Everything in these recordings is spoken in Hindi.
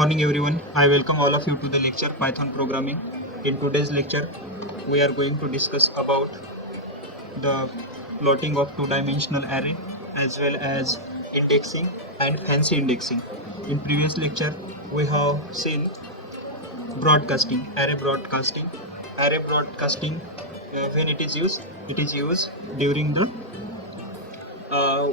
morning everyone. I welcome all of you to the lecture Python programming. In today's lecture, we are going to discuss about the plotting of two-dimensional array as well as indexing and fancy indexing. In previous lecture, we have seen broadcasting, array broadcasting. Array broadcasting, when it is used during the uh,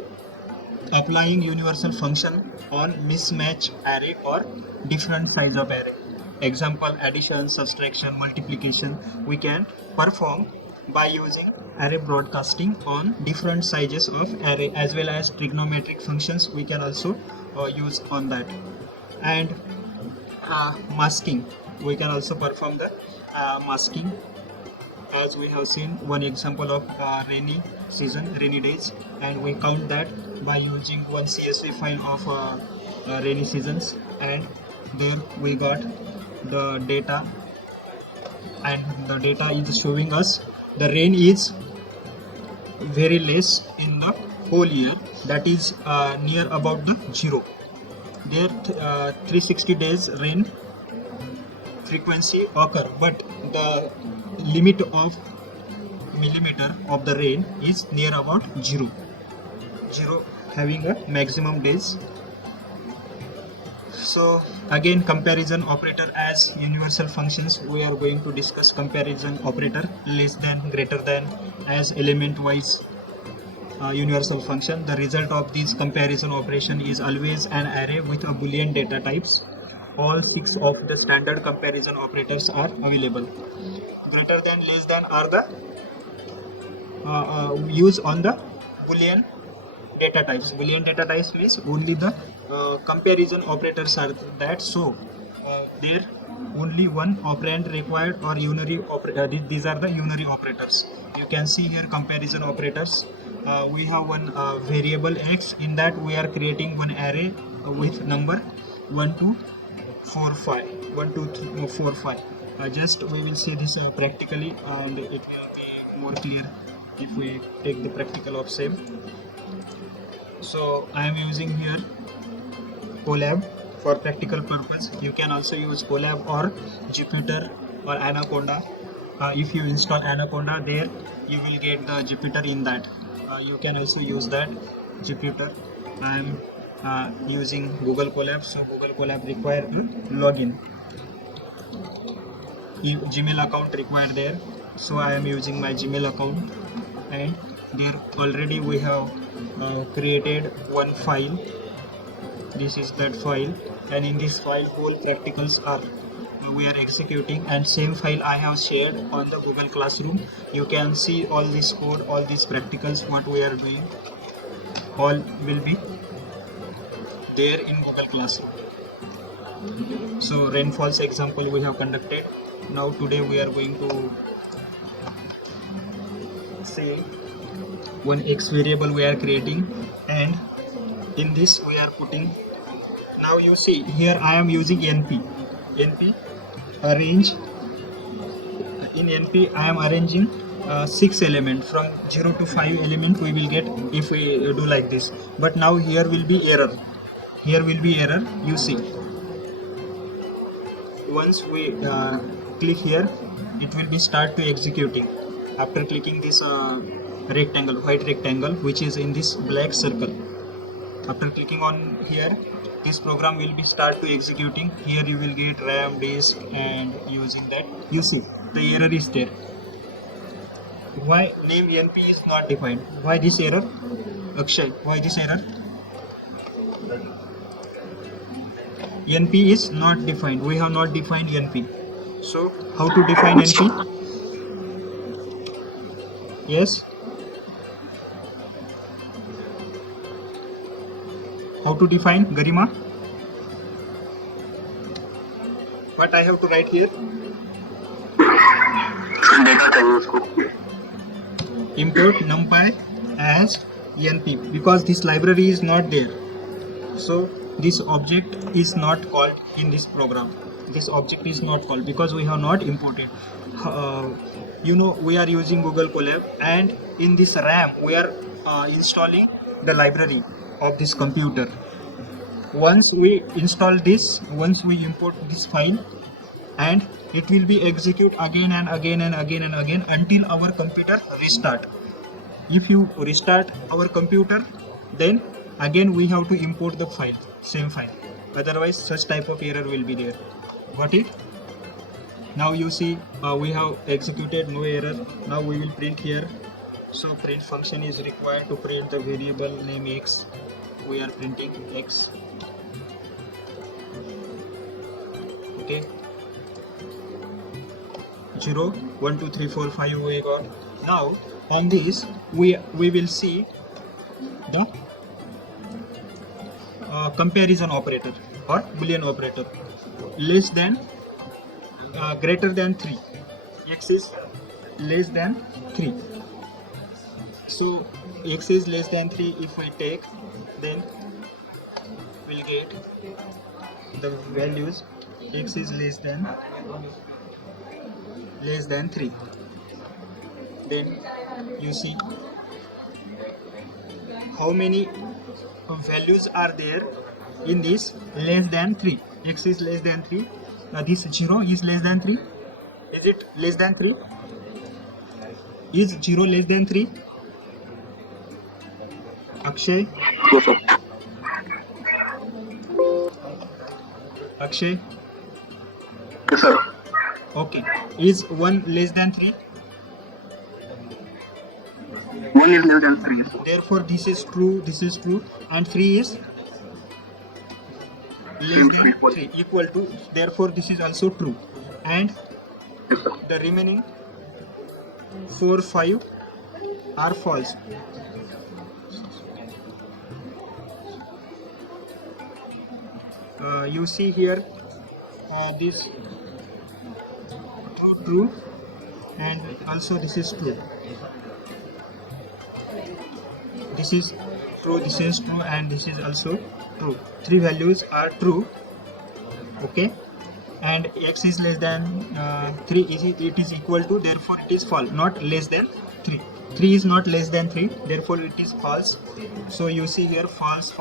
applying universal function on mismatch array or different size of array. Example, addition, subtraction, multiplication we can perform by using array broadcasting on different sizes of array, as well as trigonometric functions we can also use on that. And masking, we can also perform the masking, as we have seen one example of rainy season, rainy days, and we count that by using one CSV file of rainy seasons, and there we got the data, and the data is showing us the rain is very less in the whole year, that is near about the zero. There 360 days rain frequency occur, but the limit of millimeter of the rain is near about zero having a maximum days. So again, comparison operator as universal functions, we are going to discuss comparison operator, less than, greater than, as element wise universal function. The result of this comparison operation is always an array with a boolean data types. All 6 of the standard comparison operators are available. Greater than, less than are the used on the boolean data types. Boolean data types means only the comparison operators are that, so there only one operand required, or unary operator. These are the unary operators. You can see here comparison operators. We have one variable x, in that we are creating one array with number 1 2 4 5 1 2 3 4 5. Just we will see this practically, and it will be more clear if we take the practical of same. So I am using here Colab for practical purpose. You can also use Colab or Jupyter or Anaconda. If you install Anaconda, there you will get the Jupyter in that. You can also use that Jupyter. I am using Google Colab, so Google Colab require login. Gmail account required there, so I am using my Gmail account, and there already we have created one file. This is that file, and in this file whole practicals are we are executing, and same file I have shared on the Google Classroom. You can see all this code, all these practicals, what we are doing, all will be there in Google Classroom. So rainfalls example we have conducted. Now today we are going to say one x variable we are creating, and in this we are putting. Now you see here I am using np arrange. In np I am arranging 6 element, from 0 to 5 element we will get if we do like this. But now here will be error, you see. Once we click here, it will be start to executing. After clicking this rectangle, white rectangle which is in this black circle, after clicking on here, this program will be start to executing. Here you will get RAM, disk, and using that, you see the error is there. Why name np is not defined? Why this error, Akshay? Why this error? np is not defined. We have not defined np. So how to define np? Yes, how to define, Garima? What I have to write here? Import numpy as np, because this library is not there, so this object is not called in this program. This object is not called because we have not imported. We are using Google Colab, and in this RAM we are installing the library of this computer. once we import this file, and it will be execute again and again and again and again until our computer restart. If you restart our computer, then again we have to import the file, same file, otherwise such type of error will be there. Got it? Now you see we have executed, no error. Now we will print here. So print function is required to print the variable name x. We are printing x. Okay, 0 1 2 3 4 5 we got. Now on this we will see the comparison operator or boolean operator. Less than greater than 3, x is less than 3. So x is less than 3, if we take, then we'll get the values x is less than 3. Then you see how many values are there in this less than 3. X is less than 3. This 0 is less than 3. Is it less than 3? Is 0 less than 3? Akshay? Yes, sir. Akshay? Yes, sir. Okay. Is 1 less than 3? 1 is less than 3. Therefore this is true, and 3 is less than 3, equal to, therefore this is also true, and Yes, sir. the remaining 4 5 are false. You see here this true, and also this is true. This is true, and this is also true. 3 values are true. Okay, and x is less than 3, it is equal to, therefore it is false, not less than 3. 3 is not less than 3, therefore it is false. So you see here false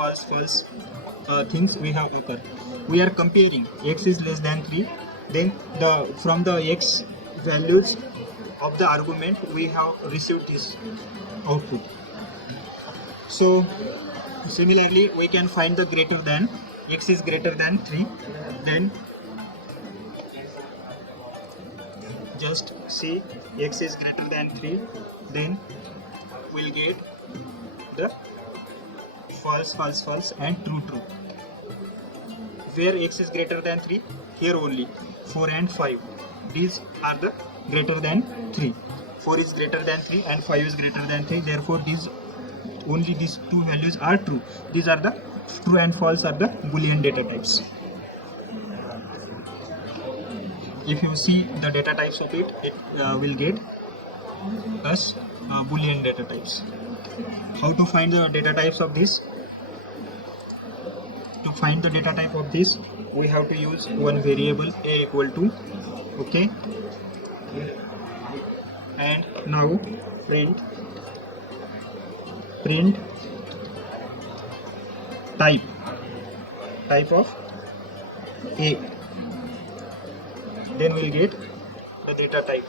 things we have occurred. We are comparing x is less than 3, then from the x values of the argument we have received this output. So similarly we can find the greater than, x is greater than 3, then just see x is greater than 3, then we'll get the false and true. Where x is greater than 3? Here only 4 and 5, these are the greater than 3. 4 is greater than 3 and 5 is greater than 3, therefore these 2 values are true. These are the true and false are the Boolean data types. If you see the data types of it, will get us Boolean data types. How to find the data types of this? To find the data type of this, we have to use one variable a equal to, okay, and now print type of a, then we'll get the data type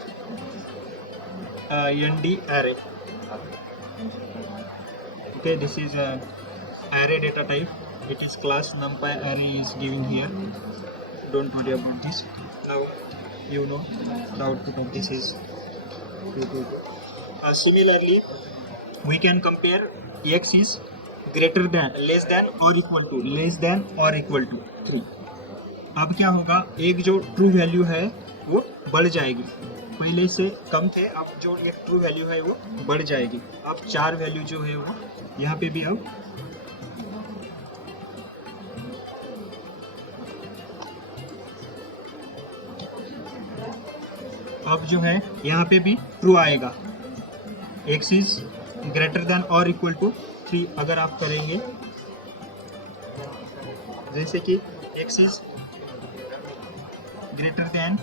nd array. Okay, this is a array data type. It is class numpy array is given here. Don't worry about this. Now you know the output of this is 2. Similarly, we can compare x is greater than, less than or equal to 3. अब क्या होगा, एक जो ट्रू वैल्यू है वो बढ़ जाएगी, पहले से कम थे, अब जो एक ट्रू वैल्यू है वो बढ़ जाएगी. अब 4 वैल्यू जो है वो यहाँ पे भी अब जो है यहाँ पे भी ट्रू आएगा. x इज ग्रेटर देन और इक्वल टू 3 अगर आप करेंगे, जैसे कि x is greater than,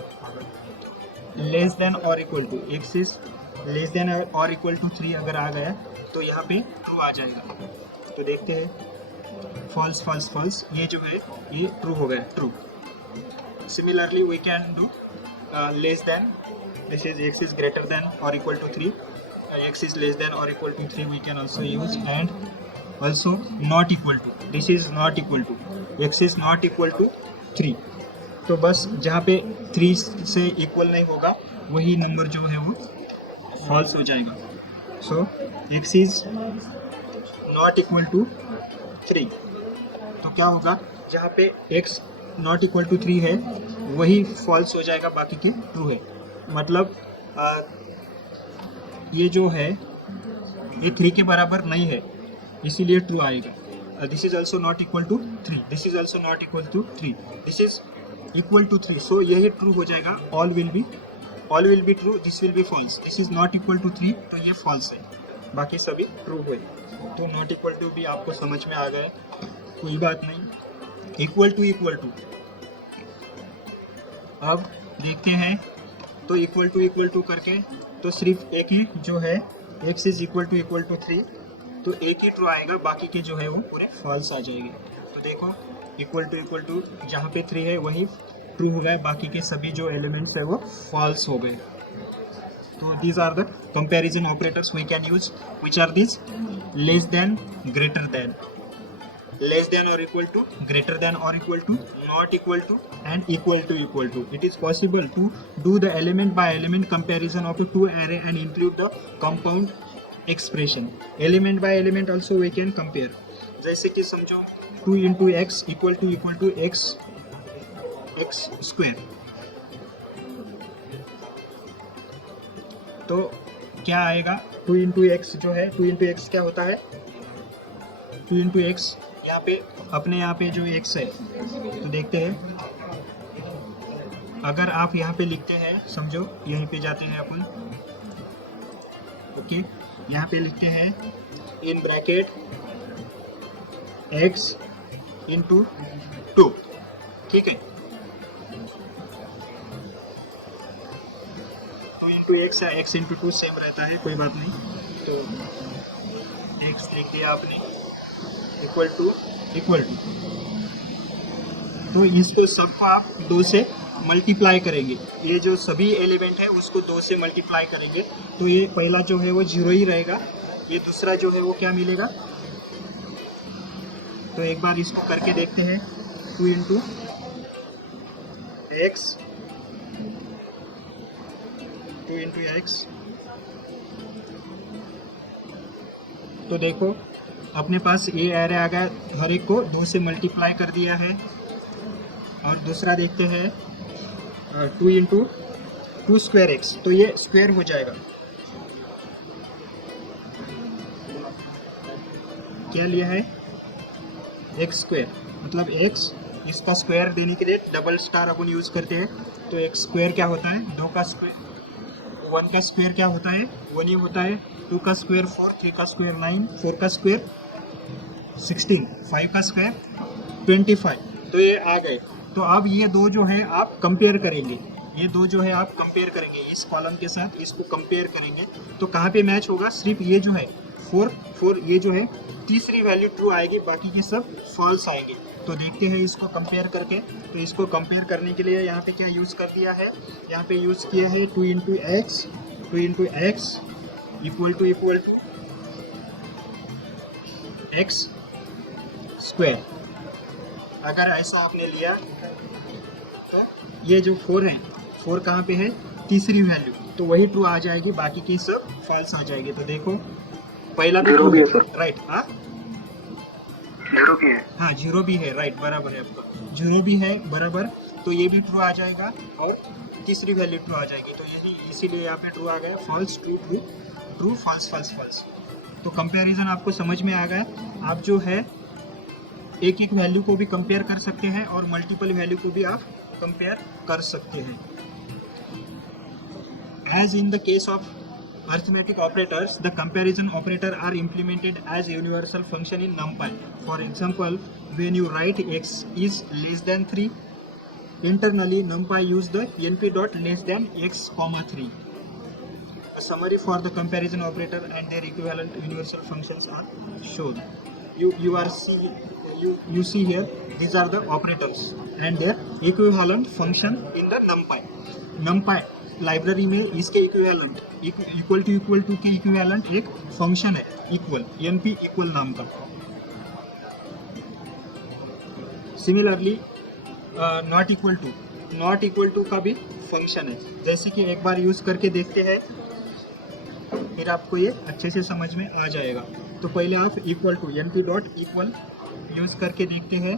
less than और equal to, x is less than और इक्वल टू 3 अगर आ गया तो यहाँ पे ट्रू आ जाएगा. तो देखते हैं फॉल्स फॉल्स फॉल्स, ये जो है ये ट्रू हो गया, true. Similarly we can do less than, this is x is greater than or equal to 3, x is less than or equal to 3 we can also use, and also not equal to, this is not equal to, x is not equal to 3। तो बस जहाँ पे 3 से इक्वल नहीं होगा वही नंबर जो है वो फॉल्स हो जाएगा। सो x is not equal to 3, तो क्या होगा, जहाँ पे x नॉट इक्वल टू 3 है वही फॉल्स हो जाएगा, बाकी के ट्रू है। मतलब ये जो है ये 3 के बराबर नहीं है, इसीलिए ट्रू आएगा। This is also not equal to 3, this is also not equal to 3, this is equal to 3, so यही ट्रू हो जाएगा। All will be true, this will be false. This is not equal to 3, तो ये फॉल्स है, बाकी सभी ट्रू हुए। तो नॉट इक्वल टू भी आपको समझ में आ गए, कोई बात नहीं। इक्वल टू अब देखते हैं, तो इक्वल टू करके तो सिर्फ एक ही जो है x इज इक्वल टू 3, तो एक ही ट्रू आएगा, बाकी के जो है वो पूरे फॉल्स आ जाएंगे। तो देखो इक्वल टू जहाँ पे 3 है वही ट्रू हो गए, बाकी के सभी जो एलिमेंट्स है वो फॉल्स हो गए। तो these are the comparison operators we can use, which are these: less than, greater than, less than or equal to, greater than or equal to, not equal to, and equal to. It is possible to do the element by element comparison of a two array and include the compound expression. Element by element also we can compare. जैसे कि समझो 2 into x equal to x square, तो क्या आएगा, 2 into x जो है, 2 into x क्या होता है, 2 into x यहाँ पे अपने यहाँ पे जो x है, तो देखते हैं, अगर आप यहाँ पे लिखते हैं, समझो यहीं पे जाते हैं अपन, ओके, यहाँ पे लिखते हैं इन ब्रैकेट x into 2, ठीक है, 2 into x या x into 2 सेम रहता है, कोई बात नहीं। तो x लिख दिया आपने, इक्वल टू, तो इसको सबको आप 2 से मल्टीप्लाई करेंगे, ये जो सभी एलिमेंट है उसको 2 से मल्टीप्लाई करेंगे, तो ये पहला जो है वो 0 ही रहेगा, ये दूसरा जो है वो क्या मिलेगा। तो एक बार इसको करके देखते हैं, 2 into x, 2 into x, तो देखो अपने पास ये एरे आ गया, हर एक को 2 से मल्टीप्लाई कर दिया है। और दूसरा देखते हैं 2 into 2 square x, तो ये स्क्वायर हो जाएगा, क्या लिया है, x स्क्वायर, मतलब x, इसका स्क्वायर देने के लिए डबल स्टार अपन यूज करते हैं। तो x स्क्वायर क्या होता है, 2 का स्क्वायर, 1 का स्क्वायर क्या होता है, 1 ही होता है, 2 का स्क्वायर 4, 3 का स्क्वायर 9, 4 का स्क्वायर 16, 5 का स्क्वायर 25, तो ये आ गए। तो अब ये दो जो है आप कंपेयर करेंगे, ये दो जो है आप कंपेयर करेंगे, इस कॉलम के साथ इसको कंपेयर करेंगे, तो कहाँ पे मैच होगा, सिर्फ ये जो है 4, ये जो है तीसरी वैल्यू ट्रू आएगी, बाकी के सब फॉल्स आएंगे। तो देखते हैं इसको कंपेयर करके। तो इसको कंपेयर करने के लिए यहाँ पे क्या यूज़ कर दिया है, यहाँ पे यूज़ किया है 2 into x equal to x square. अगर ऐसा आपने लिया तो ये जो 4 है, 4 कहाँ पे है, तीसरी वैल्यू, तो वही ट्रू आ जाएगी, बाकी की सब फॉल्स आ जाएगी। तो देखो पहला तो ट्रू है, राइट, हाँ 0 भी है, हाँ 0 भी है, राइट, बराबर है आपका, 0 भी है बराबर, तो ये भी ट्रू आ जाएगा और तीसरी वैल्यू ट्रू आ जाएगी। तो यही इसीलिए यहाँ पे ट्रू आ गया, फॉल्स ट्रू फॉल्स। तो कंपैरिजन आपको समझ में आ गया। आप जो है एक वैल्यू को भी कंपेयर कर सकते हैं और मल्टीपल वैल्यू को भी आप कंपेयर कर सकते हैं। As in the case of arithmetic operators, the comparison operator are implemented as a universal function in NumPy. For example, when you write x is less than 3, internally NumPy use the np dot less than x comma 3. A summary for the comparison operator and their equivalent universal functions are shown. You are see you see here, these are the operators and their equivalent function in the numpy. numpy library में इसके इक्विवेलेंट इक्वल टू के इक्विवेलेंट एक फंक्शन है इक्वल, np इक्वल नाम का. सिमिलरली नॉट इक्वल टू का भी फंक्शन है. जैसे कि एक बार यूज करके देखते हैं, फिर आपको ये अच्छे से समझ में आ जाएगा. तो पहले आप equal to np dot equal use करके देखते हैं.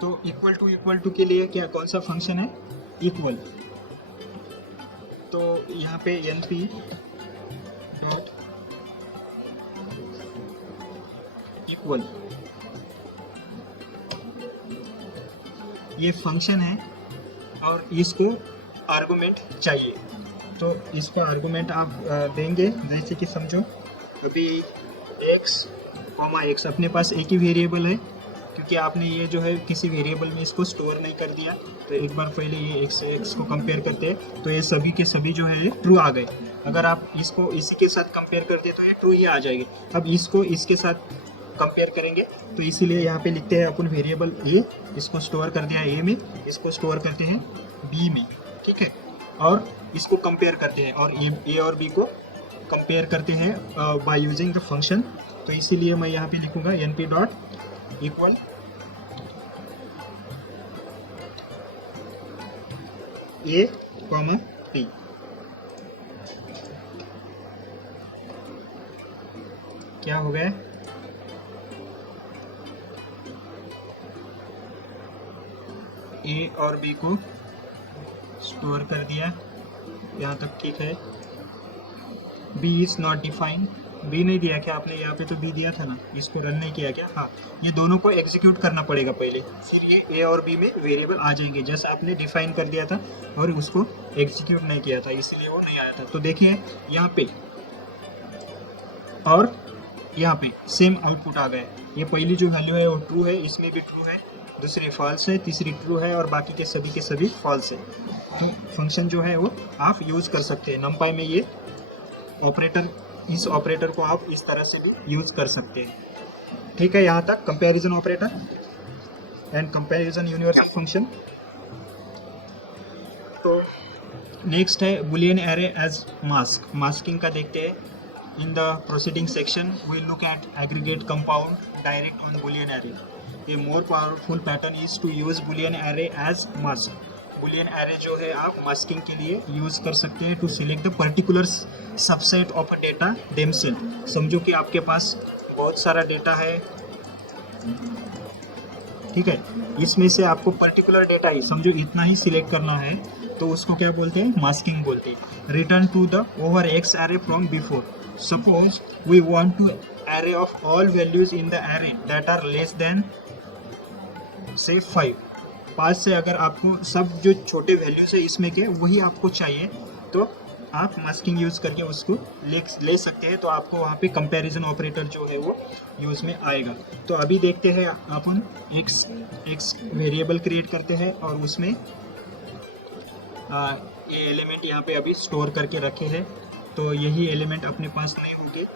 तो इक्वल टू के लिए क्या कौन सा फंक्शन है, इक्वल. तो यहाँ पे np डॉट इक्वल ये फंक्शन है और इसको आर्गुमेंट चाहिए. तो इसको आर्गुमेंट आप देंगे. जैसे कि समझो अभी x, अपने पास एक ही वेरिएबल है, क्योंकि आपने ये जो है किसी वेरिएबल में इसको स्टोर नहीं कर दिया. तो एक बार पहले ये x को कंपेयर करते हैं, तो ये सभी के सभी जो है ट्रू आ गए. अगर आप इसको इसी के साथ कंपेयर करते हैं तो ये ट्रू ही आ जाएगी. अब इसको इसके साथ कंपेयर करेंगे, तो इसीलिए यहाँ पे लिखते हैं अपन वेरिएबल a, इसको स्टोर कर दिया a में, इसको स्टोर करते हैं b में. ठीक है, और इसको कंपेयर करते हैं और a और b को कंपेयर करते हैं बाय यूजिंग द फंक्शन. तो इसीलिए मैं यहाँ पे लिखूँगा np dot equal a, t. क्या हो गया, ए और बी को स्टोर कर दिया. यहाँ तक ठीक है. B is not defined, B नहीं दिया क्या आपने, यहाँ पे तो बी दिया था ना, इसको रन नहीं किया क्या. हाँ, ये दोनों को एग्जीक्यूट करना पड़ेगा पहले, फिर ये ए और बी में वेरिएबल आ जाएंगे. जैसे आपने डिफाइन कर दिया था और उसको एग्जीक्यूट नहीं किया था, इसीलिए वो नहीं आया था. तो देखिए यहाँ पे और यहाँ पे सेम आउटपुट आ गया. ये पहली जो वैल्यू है वो ट्रू है, इसमें भी ट्रू है, दूसरी फॉल्स है, तीसरी ट्रू है और बाकी के सभी फॉल्स है. तो फंक्शन जो है वो आप यूज़ कर सकते हैं. नंपाई में ये ऑपरेटर, इस ऑपरेटर को आप इस तरह से भी यूज़ कर सकते हैं. ठीक है, यहाँ तक comparison operator and comparison universal function. तो नेक्स्ट है boolean array as mask. Masking का देखते हैं. In the preceding section, we look at aggregate compound direct on Boolean array. A more powerful pattern is to use Boolean array as mask. Boolean array जो है आप masking के लिए use कर सकते हैं to select the particular subset of a data themselves. समझो कि आपके पास बहुत सारा डेटा है, ठीक है, इसमें से आपको पर्टिकुलर डेटा ही समझो इतना ही सिलेक्ट करना है, तो उसको क्या बोलते हैं, मास्किंग बोलते हैं. Return to the over X array from before. Suppose we want to array of all values in the array that are less than say 5. 5 से अगर आपको सब जो छोटे वैल्यूज है इसमें के वही आपको चाहिए, तो आप मास्किंग यूज़ करके उसको ले सकते हैं. तो आपको वहाँ पे कंपैरिजन ऑपरेटर जो है वो यूज़ में आएगा. तो अभी देखते हैं अपन एक्स वेरिएबल क्रिएट करते हैं और उसमें ये एलिमेंट यहाँ पे अभी स्टोर करके रखे हैं. तो यही एलिमेंट अपने पास नहीं होंगे,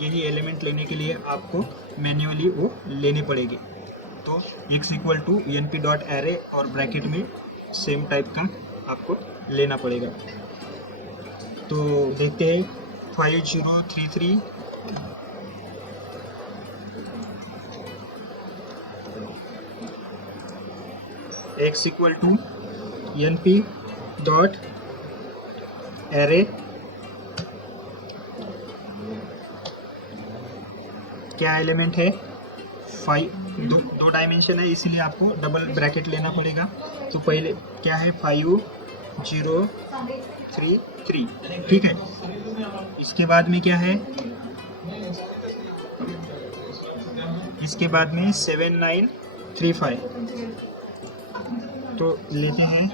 यही एलिमेंट लेने के लिए आपको मैन्युअली वो लेने पड़ेंगे. तो x equal to np dot array और ब्रैकेट में सेम टाइप का आपको लेना पड़ेगा. तो देखते हैं 5033 x equal to np dot array. क्या एलिमेंट है, 5, दो डायमेंशन है, इसलिए आपको डबल ब्रैकेट लेना पड़ेगा. तो पहले क्या है 5033, ठीक है. इसके बाद में क्या है, इसके बाद में 7935. तो लेते हैं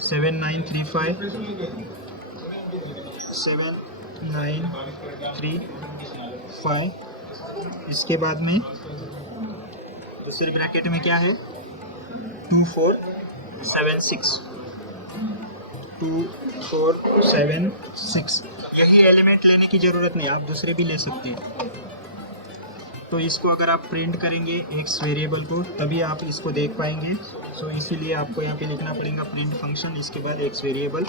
7935 इसके बाद में दूसरी ब्रैकेट में क्या है 2476. 2 4 7 6, यही एलिमेंट लेने की ज़रूरत नहीं, आप दूसरे भी ले सकते हैं। तो इसको अगर आप प्रिंट करेंगे एक्स वेरिएबल को तभी आप इसको देख पाएंगे। सो इसीलिए आपको यहाँ पे लिखना पड़ेगा प्रिंट फंक्शन, इसके बाद X variable,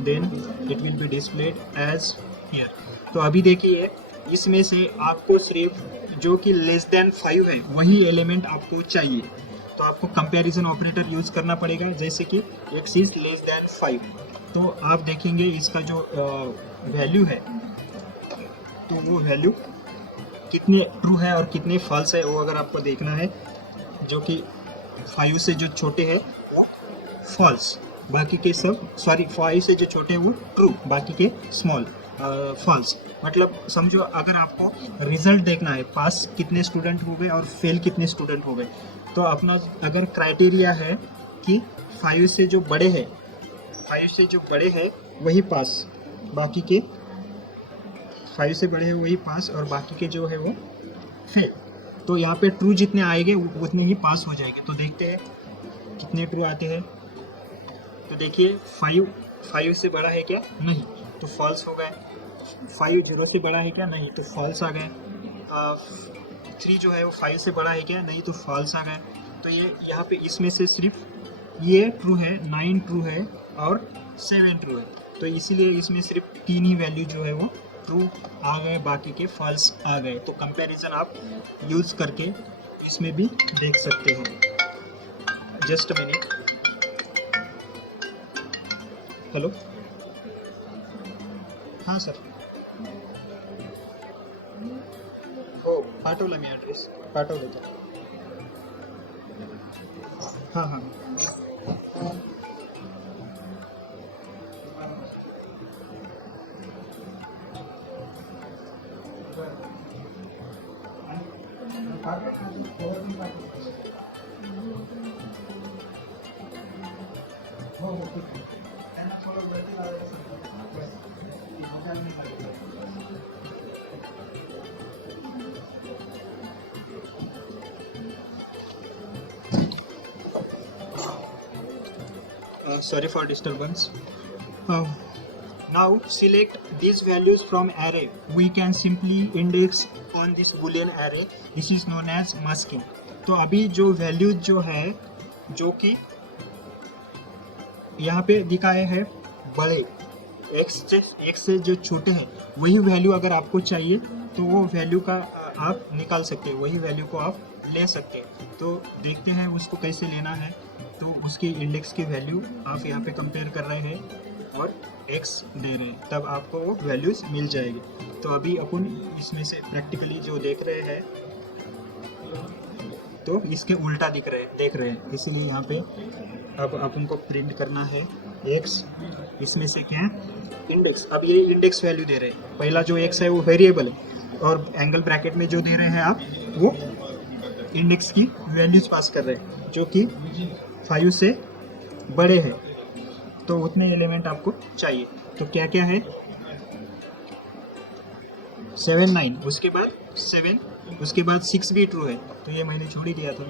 then it will be displayed as here. तो अभी देखिए इसमें से आपको सिर्फ जो कि लेस देन 5 है वही एलिमेंट आपको चाहिए, तो आपको कंपैरिजन ऑपरेटर यूज़ करना पड़ेगा, जैसे कि एक्स इज लेस देन 5। तो आप देखेंगे इसका जो वैल्यू है, तो वो वैल्यू कितने ट्रू है और कितने फॉल्स है वो अगर आपको देखना है, जो कि 5 से जो छोटे हैं वो फॉल्स, बाकी के सब 5 से जो छोटे हैं वो ट्रू, बाकी के स्मॉल फॉल्स। मतलब समझो अगर आपको रिजल्ट देखना है, पास कितने स्टूडेंट हो गए और फेल कितने स्टूडेंट हो गए, तो अपना अगर क्राइटेरिया है कि 5 से जो बड़े हैं वही पास, बाकी के 5 से बड़े हैं वही पास और बाकी के जो है वो फेल। तो यहाँ पे ट्रू जितने आएंगे उतने ही पास हो जाएंगे। तो देखते हैं कितने ट्रू आते हैं। तो देखिए 5 से बड़ा है क्या, नहीं, तो फॉल्स हो गए। 5 0 से बड़ा है क्या, नहीं, तो फॉल्स आ गए। 3 जो है वो 5 से बड़ा है क्या, नहीं, तो फॉल्स आ गए। तो ये यहाँ पे इसमें से सिर्फ ये ट्रू है, 9 ट्रू है और 7 ट्रू है। तो इसीलिए इसमें सिर्फ 3 ही वैल्यू जो है वो ट्रू आ गए, बाकी के फॉल्स आ गए। तो कंपैरिजन आप यूज़ करके इसमें भी देख सकते हैं। Just a minute. हेलो, हाँ सर, हो पाठवला मी ॲड्रेस पाठवलं तर, हां हां sorry for disturbance. Now select these values from array. We can simply index on this boolean array. This is known as masking. तो अभी जो वैल्यूज जो है, जो कि यहाँ पे दिखाए हैं बड़े, x से जो छोटे हैं वही वैल्यू अगर आपको चाहिए तो वो वैल्यू का आप निकाल सकते हैं, वही वैल्यू को आप ले सकते हैं। तो देखते हैं उसको कैसे लेना है। तो उसके इंडेक्स की वैल्यू आप यहाँ पे कंपेयर कर रहे हैं और x दे रहे हैं, तब आपको वो वैल्यूज मिल जाएगी। तो अभी अपन इसमें से प्रैक्टिकली जो देख रहे हैं तो इसके उल्टा देख रहे हैं, इसीलिए यहाँ पे अब अपन को प्रिंट करना है x, इसमें से क्या इंडेक्स। अब ये इंडेक्स वैल्यू दे रहे हैं, पहला जो x है वो वेरिएबल है और एंगल ब्रैकेट में जो दे रहे हैं आप वो इंडेक्स की वैल्यूज पास कर रहे हैं, जो कि 5 से बड़े हैं, तो उतने एलिमेंट आपको चाहिए। तो क्या क्या है, 7 9, उसके बाद 7, उसके बाद 6 भी ट्रू है, तो ये मैंने छोड़ ही दिया था।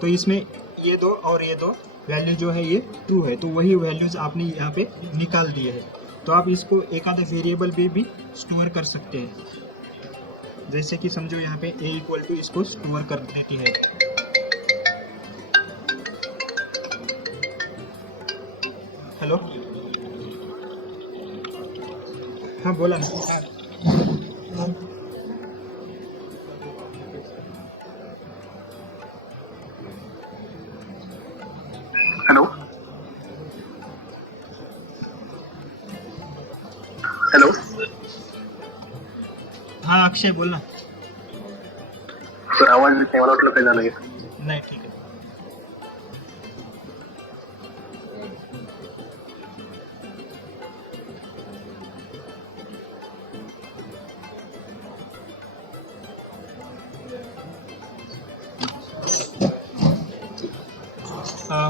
तो इसमें ये दो और ये दो वैल्यू जो है ये ट्रू है, तो वही वैल्यूज आपने यहाँ पे निकाल दिए हैं। तो आप इसको एक आधा वेरिएबल पे भी स्टोर कर सकते हैं, जैसे कि समझो यहाँ पे a इक्वल टू इसको स्टोर कर देती है। हेलो, हाँ बोला ना। हेलो हेलो, हाँ अक्षय बोलना। सर आवाज येत नाही, मला वाटलं काय झालंय. नहीं ठीक है।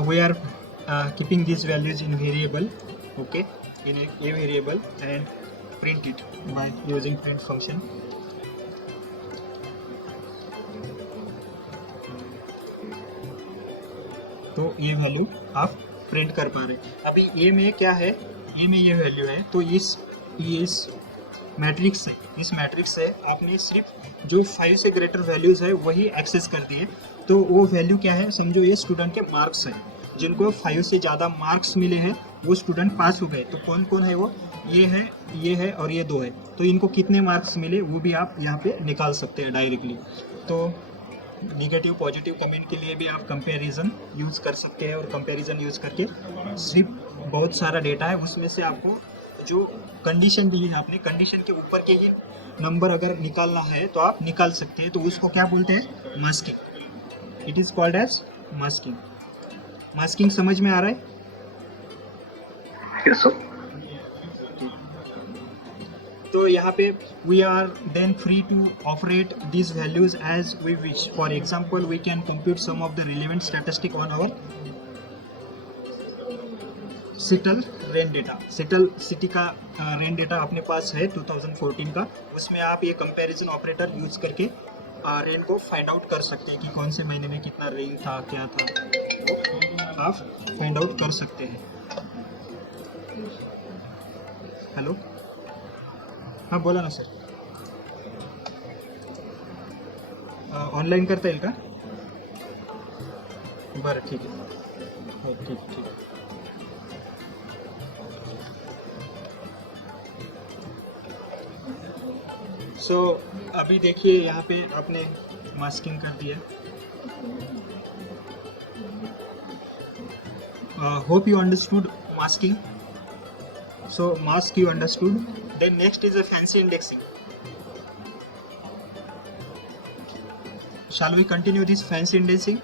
We are keeping these values in variable, okay, in a variable, and print it by using print function. तो ये वैल्यू आप प्रिंट कर पा रहे हैं। अभी ए में क्या है, ए में ये वैल्यू है, तो इस मैट्रिक्स से आपने सिर्फ जो 5 से ग्रेटर वैल्यूज़ है वही एक्सेस कर दिए। तो वो वैल्यू क्या है, समझो ये स्टूडेंट के मार्क्स हैं, जिनको 5 से ज़्यादा मार्क्स मिले हैं वो स्टूडेंट पास हो गए। तो कौन कौन है वो, ये है और ये 2 है। तो इनको कितने मार्क्स मिले वो भी आप यहाँ पे निकाल सकते हैं डायरेक्टली। तो निगेटिव पॉजिटिव कमेंट के लिए भी आप कंपैरिजन यूज़ कर सकते हैं, और कंपैरिजन यूज़ करके सिर्फ बहुत सारा डेटा है उसमें से आपको जो कंडीशन दी है आपने, कंडीशन के ऊपर के ही नंबर अगर निकालना है तो आप निकाल सकते हैं। तो उसको क्या बोलते हैं, masking. It is called as masking. Masking समझ में आ रहा है? Yes sir. तो यहाँ पे we are then free to operate this values as we wish. For example we can compute sum of the relevant statistic on our Seattle rain data. City का रेन डेटा अपने पास है 2014 का, उसमें आप ये कंपैरिजन ऑपरेटर यूज करके रेन को फाइंड आउट कर सकते हैं कि कौन से महीने में कितना रेन था, क्या था, वो आप फाइंड आउट कर सकते हैं। हेलो, हाँ बोला ना सर, ऑनलाईन करता येईल का? बरं ठीक आहे, हो ठीक आहे। सो अभी देखिए यहाँ पे आपने मास्किंग कर दिया। Hope you understood masking. So mask you understood. Then next is a fancy indexing. Shall we continue this fancy indexing?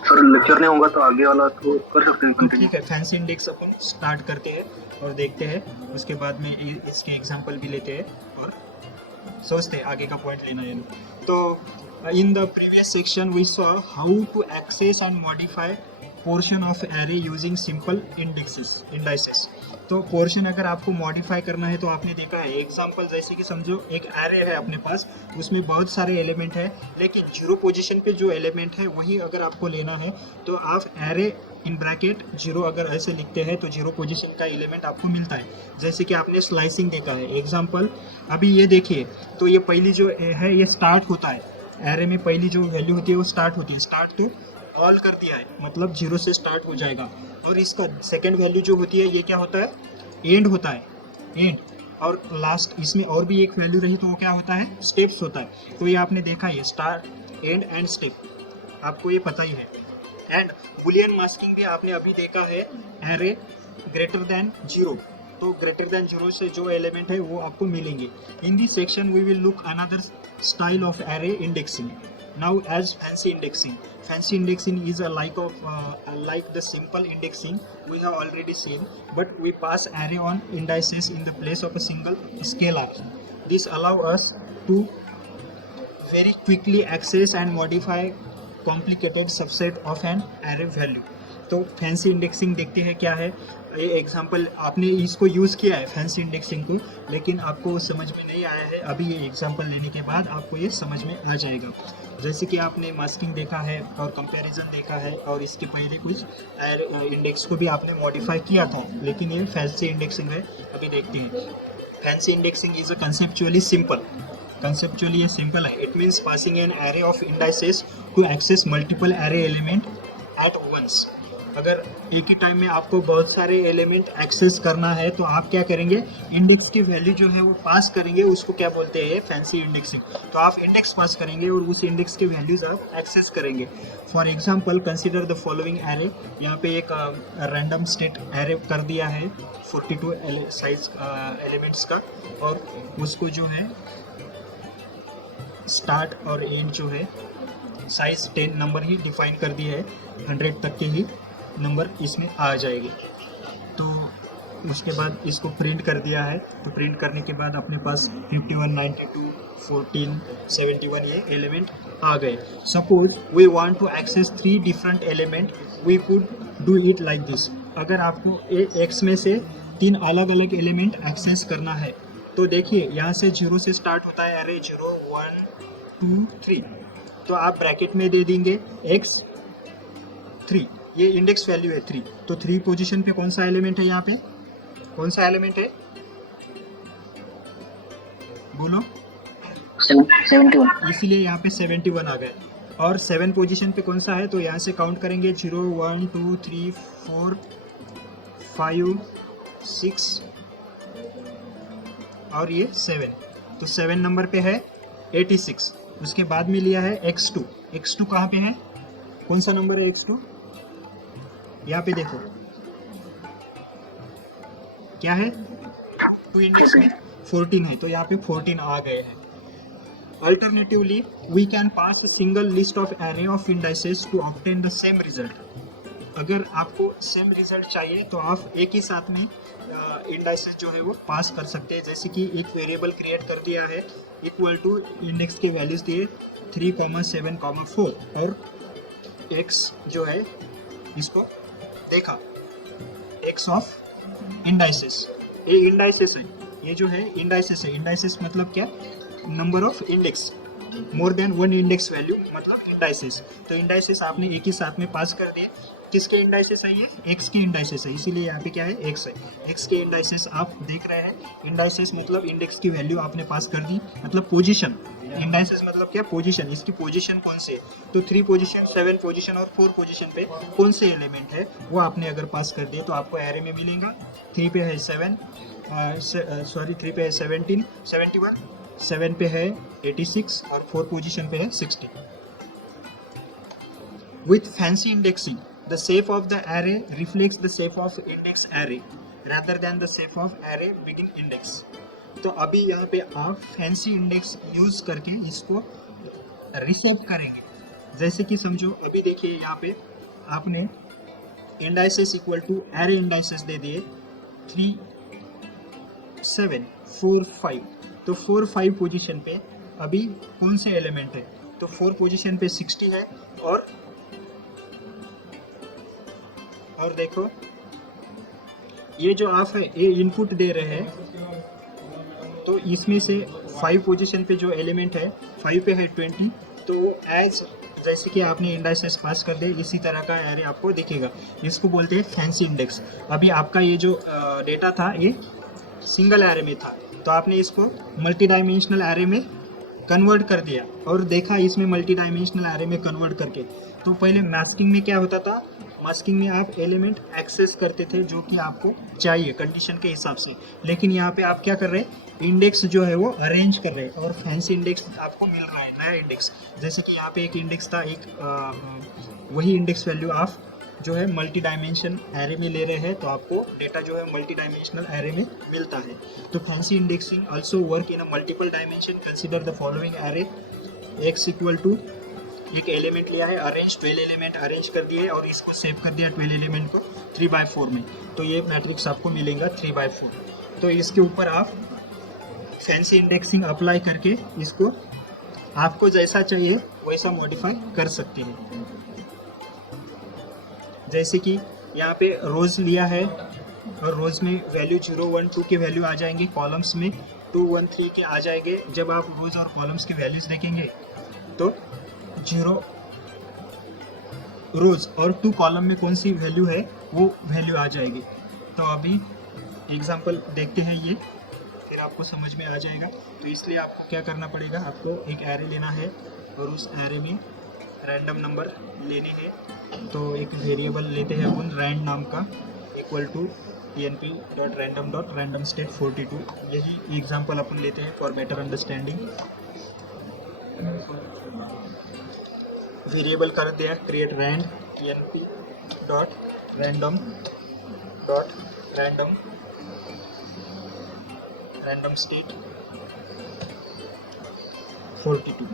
Sir lecture नहीं होगा तो आगे वाला तो कर सकते हैं तो कंटिन्यू। ठीक है, फैंसी इंडेक्स अपन स्टार्ट करते हैं और देखते हैं, उसके बाद में इसके एग्जांपल भी लेते हैं और सोचते हैं आगे का पॉइंट लेना है। तो in the previous section we saw how to access and modify portion of array using simple indices। तो पोर्शन अगर आपको मॉडिफाई करना है तो आपने देखा है एग्जांपल, जैसे कि समझो एक एरे है अपने पास, उसमें बहुत सारे एलिमेंट है, लेकिन जीरो पोजीशन पे जो एलिमेंट है वही अगर आपको लेना है तो आप एरे इन ब्रैकेट जीरो अगर ऐसे लिखते हैं तो जीरो पोजीशन का एलिमेंट आपको मिलता है। जैसे कि आपने स्लाइसिंग देखा है एग्जांपल, अभी ये देखिए, तो ये पहली जो है ये स्टार्ट होता है, एरे में पहली जो वैल्यू होती है वो स्टार्ट होती है, स्टार्ट तो ऑल कर दिया है मतलब जीरो से स्टार्ट हो जाएगा। और इसका सेकंड वैल्यू जो होती है ये क्या होता है, एंड होता है, एंड। और लास्ट इसमें और भी एक वैल्यू रही तो वो क्या होता है, स्टेप्स होता है। तो ये आपने देखा है स्टार्ट, एंड एंड स्टेप, आपको ये पता ही है। एंड बुलियन मास्किंग भी आपने अभी देखा है, एरे ग्रेटर देन जीरो, तो ग्रेटर देन जीरो से जो एलिमेंट है वो आपको मिलेंगे। In this section we will look another style of array indexing now as fancy indexing. Fancy indexing is a like the simple indexing we have already seen, but we pass array on indices in the place of a single scalar. This allow us to very quickly access and modify complicated subset of an array value. तो फैंसी इंडेक्सिंग देखते हैं क्या है। ये एग्जांपल आपने इसको यूज़ किया है फैंसी इंडेक्सिंग को, लेकिन आपको समझ में नहीं आया है, अभी ये एग्जांपल लेने के बाद आपको ये समझ में आ जाएगा। जैसे कि आपने मास्किंग देखा है और कंपैरिजन देखा है, और इसके पहले कुछ इंडेक्स को भी आपने मॉडिफाई किया था, लेकिन ये फैंसी इंडेक्सिंग है। अभी देखते हैं, fancy indexing is a conceptually simple, conceptually ये सिंपल है। It means passing an array of indices to access multiple array element at once. अगर एक ही टाइम में आपको बहुत सारे एलिमेंट एक्सेस करना है तो आप क्या करेंगे, इंडेक्स की वैल्यू जो है वो पास करेंगे, उसको क्या बोलते हैं, फैंसी इंडेक्सिंग। तो आप इंडेक्स पास करेंगे और उस इंडेक्स के वैल्यूज आप एक्सेस करेंगे। For example consider the following array, यहाँ पे एक रैंडम स्टेट एरे कर दिया है 42 साइज एलिमेंट्स का, और उसको जो है स्टार्ट और एंड जो है साइज 10 नंबर ही डिफाइन कर दिया है, 100 तक के ही नंबर इसमें आ जाएगी। तो उसके बाद इसको प्रिंट कर दिया है, तो प्रिंट करने के बाद अपने पास 51, 92, 14, 71 ये एलिमेंट आ गए। Suppose we want to access 3 different element, we could do it like this. अगर आपको एक्स में से 3 अलग अलग एलिमेंट एक्सेस करना है तो देखिए यहाँ से 0 से स्टार्ट होता है एरे, 0, 1, 2, 3, तो आप ब्रैकेट में दे देंगे x 3, ये इंडेक्स वैल्यू है 3, तो 3 पोजीशन पे कौन सा एलिमेंट है यहाँ पे, कौन सा एलिमेंट है बोलो, 71। इसीलिए यहाँ पे 71 आ गए। और 7 पोजीशन पे कौन सा है, तो यहाँ से काउंट करेंगे 0 1 2 3 4 5 6 और ये 7, तो 7 नंबर पे है 86। उसके बाद में लिया है x2, x2 कहाँ पे है, कौन सा नंबर है x2, यहाँ पे देखो क्या है, 2 इंडेक्स में 14 है, तो यहाँ पे 14 आ गए हैं। Alternatively, we can pass a single list of array of indices to obtain the same result. अगर आपको सेम रिजल्ट चाहिए तो आप एक ही साथ में इंडाइसेस जो है वो पास कर सकते हैं। जैसे कि एक वेरिएबल क्रिएट कर दिया है इक्वल टू इंडेक्स के वैल्यूज दिए 3, 7, 4 और x जो है इसको देखा x ऑफ इंडाइसेस, ये इंडाइसेस है, ये जो है इंडाइसेस है। इंडाइसेस मतलब क्या, number of index, more than 1 index value मतलब इंडाइसेस। तो इंडाइसेस आपने एक ही साथ में पास कर दिए। किसके इंडाइसेस है, ये x के इंडाइसेस है, इसीलिए यहाँ पे क्या है x है। x के इंडाइसेस आप देख रहे हैं, इंडाइसेस मतलब इंडेक्स की वैल्यू आपने पास कर दी, मतलब पोजीशन। इंडाइसेस मतलब क्या, पोजीशन, इसकी पोजीशन कौन से है, तो 3 पोजीशन, 7 पोजीशन और 4 पोजीशन पे कौन से एलिमेंट है वो आपने अगर पास कर दिए तो आपको एरे में मिलेगा। 3 पे है 7, 3 पे है 17, 71, 7 पे है 86 और 4 पोजीशन पे है 60। With fancy indexing, the shape of the array reflects the shape of index array rather than the shape of array begin index. तो अभी यहाँ पे आप फैंसी इंडेक्स यूज करके इसको रिसेप करेंगे। जैसे कि समझो, अभी देखिए यहाँ पे आपने indices equal to array indices दे दिए 3, 7, 4, 5, तो 4, 5 पोजीशन पे अभी कौन से एलिमेंट है, तो 4 पोजीशन पे 60 है और देखो ये जो आप है ये इनपुट दे रहे हैं, तो इसमें से 5 पोजीशन पे जो एलिमेंट है 5 पे है 20, तो एज जैसे कि आपने इंडाइसेस पास कर दे इसी तरह का एरे आपको दिखेगा। इसको बोलते हैं फैंसी इंडेक्स। अभी आपका ये जो डेटा था ये सिंगल एरे में था, तो आपने इसको मल्टी डायमेंशनल एरे में कन्वर्ट कर दिया और देखा इसमें मल्टी डायमेंशनल एरे में कन्वर्ट करके। तो पहले मास्किंग में क्या होता था, मास्किंग में आप एलिमेंट एक्सेस करते थे जो कि आपको चाहिए कंडीशन के हिसाब से, लेकिन यहाँ पे आप क्या कर रहे हैं, इंडेक्स जो है वो अरेंज कर रहे हैं और फैंसी इंडेक्स आपको मिल रहा है, नया इंडेक्स। जैसे कि यहाँ पे एक इंडेक्स था, वही इंडेक्स वैल्यू आप जो है मल्टी डायमेंशन एरे में ले रहे हैं, तो आपको डेटा जो है मल्टी डायमेंशनल एरे में मिलता है। तो fancy indexing also work in a multiple dimension. Consider the following array, x equal to एक एलिमेंट लिया है, अरेंज 12 एलिमेंट अरेंज कर दिए और इसको सेव कर दिया 12 एलिमेंट को 3/4 में, तो ये मैट्रिक्स आपको मिलेगा 3/4। तो इसके ऊपर आप फैंसी इंडेक्सिंग अप्लाई करके इसको आपको जैसा चाहिए वैसा मॉडिफाई कर सकते हैं। जैसे कि यहाँ पे रोज़ लिया है और रोज़ में वैल्यू 0, 1, 2 के वैल्यू आ जाएंगे, कॉलम्स में 2, 1, 3 के आ जाएंगे। जब आप रोज़ और कॉलम्स के वैल्यूज देखेंगे तो 0 रोज़ और 2 कॉलम में कौन सी वैल्यू है वो वैल्यू आ जाएगी। तो अभी एग्जांपल देखते हैं, ये फिर आपको समझ में आ जाएगा। तो इसलिए आपको क्या करना पड़ेगा, आपको एक एरे लेना है और उस एरे में रैंडम नंबर लेने हैं। तो एक वेरिएबल लेते हैं अपन रैंड नाम का, इक्वल टू enp.random.randomState42। यही एग्जांपल अपन लेते हैं फॉर बेटर अंडरस्टैंडिंग। वेरिएबल कर दिया create rand enp.random.randomState42।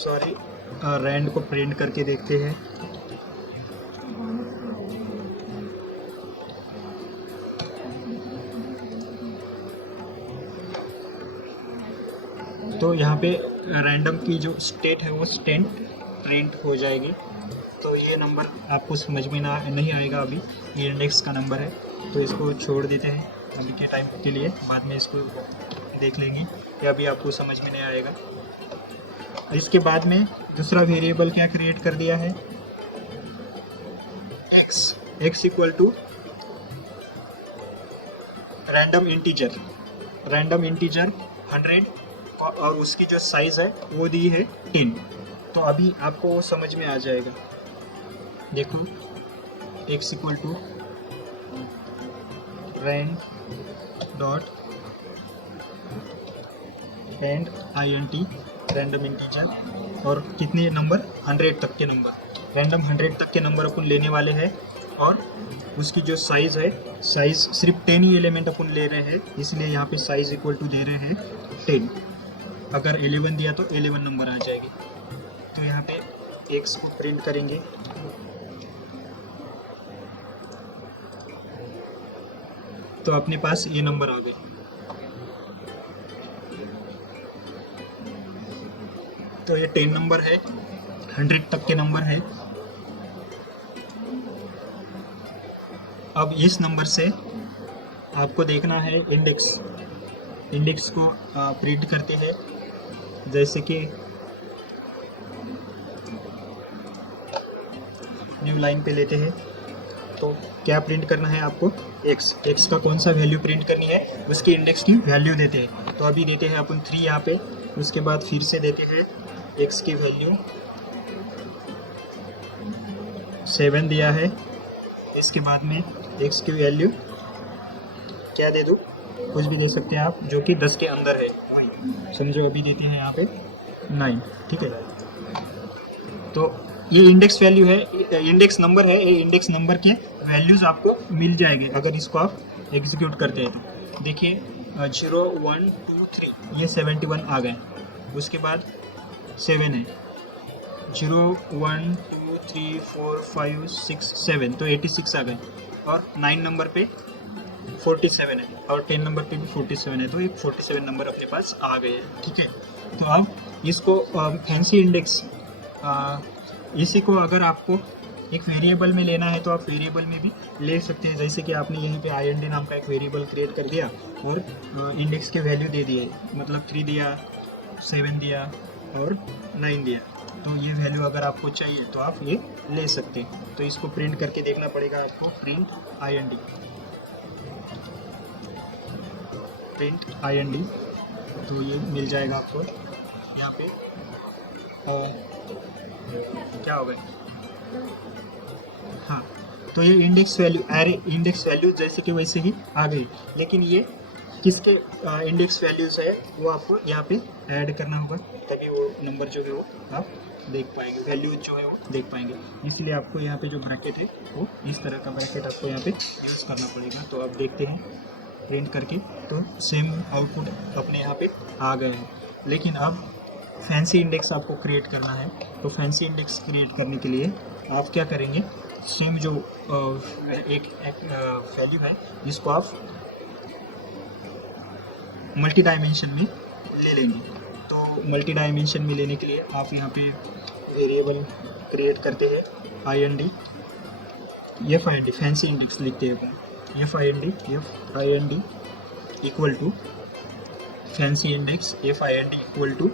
Sorry, rand को प्रिंट करके देखते हैं। तो यहाँ पे रैंडम की जो स्टेट है वो स्टेट प्रिंट हो जाएगी। तो तो ये नंबर आपको समझ में नहीं आएगा अभी, ये इंडेक्स का नंबर है, तो इसको छोड़ देते हैं अभी के टाइम के लिए, बाद में इसको देख लेंगे, ये अभी आपको समझ में नहीं आएगा। इसके बाद में दूसरा वेरिएबल क्या क्रिएट कर दिया है, x equal to random integer 100 और उसकी जो साइज़ है वो दी है 10। तो अभी आपको वो समझ में आ जाएगा। देखो x equal to rand dot and int random integer और कितने नंबर 100 तक के नंबर, रैंडम 100 तक के नंबर अपन लेने वाले हैं और उसकी जो साइज़ है, साइज़ सिर्फ 10 ही एलिमेंट अपन ले रहे हैं, इसलिए यहाँ पे साइज़ इक्वल टू दे रहे हैं 10। अगर 11 दिया तो 11 नंबर आ जाएगी। तो यहाँ पे x को प्रिंट करेंगे, तो अपने पास ये नंबर आ गए। तो ये 10 नंबर है, 100 तक के नंबर है। अब इस नंबर से आपको देखना है इंडेक्स को प्रिंट करते हैं, जैसे कि न्यू लाइन पे लेते हैं। तो क्या प्रिंट करना है आपको, x का कौन सा वैल्यू प्रिंट करनी है, उसकी इंडेक्स की वैल्यू देते हैं। तो अभी देते हैं अपन 3 यहाँ पे, उसके बाद फिर से देते हैं x की वैल्यू 7 दिया है, इसके बाद में x की वैल्यू क्या दे दूँ, कुछ भी दे सकते हैं आप, जो कि 10 के अंदर है, समझो अभी देते हैं यहाँ पे 9, ठीक है। तो ये इंडेक्स वैल्यू है, इंडेक्स नंबर है, ये इंडेक्स नंबर के वैल्यूज़ आपको मिल जाएंगे अगर इसको आप एग्जीक्यूट करते हैं। तो देखिए 0 1 2 3 ये 71 आ गए, उसके बाद 7 है, 0 1 2 3 4 5 6 7 तो 86 आ गए, और 9 नंबर पे 47 है, और 10 नंबर पे भी 47 है, तो एक 47 नंबर अपने पास आ गए हैं, ठीक है। तो अब इसको फैंसी इंडेक्स, इसी को अगर आपको एक वेरिएबल में लेना है तो आप वेरिएबल में भी ले सकते हैं, जैसे कि आपने यहीं पे int नाम का एक वेरिएबल क्रिएट कर दिया और इंडेक्स के वैल्यू दे दिए, मतलब 3 दिया, 7 दिया और 9 दिया। तो ये वैल्यू अगर आपको चाहिए तो आप ये ले सकते हैं। तो इसको प्रिंट करके देखना पड़ेगा आपको, प्रिंट int, तो ये मिल जाएगा आपको यहाँ पे। और क्या हो गया, हाँ, तो ये index value, array index value जैसे कि वैसे ही आ गई, लेकिन ये किसके इंडेक्स वैल्यूज़ है वो आपको यहाँ पे ऐड करना होगा, तभी वो नंबर जो है वो आप देख पाएंगे, वैल्यू जो है वो देख पाएंगे। इसलिए आपको यहाँ पे जो ब्रैकेट है वो इस तरह का ब्रैकेट आपको यहाँ पे यूज़ करना पड़ेगा। तो आप देखते हैं प्रिंट करके, तो सेम आउटपुट अपने यहाँ पे आ गए हैं। लेकिन अब फैंसी इंडेक्स आपको क्रिएट करना है, तो फैंसी इंडेक्स क्रिएट करने के लिए आप क्या करेंगे, सेम जो एक वैल्यू है जिसको आप मल्टी डायमेंशन में ले लेंगे। तो मल्टी डायमेंशन में लेने के लिए आप यहाँ पे वेरिएबल क्रिएट करते हैं find फैंसी इंडेक्स लिखते हैं अपन, find equal to fancy index find equal to,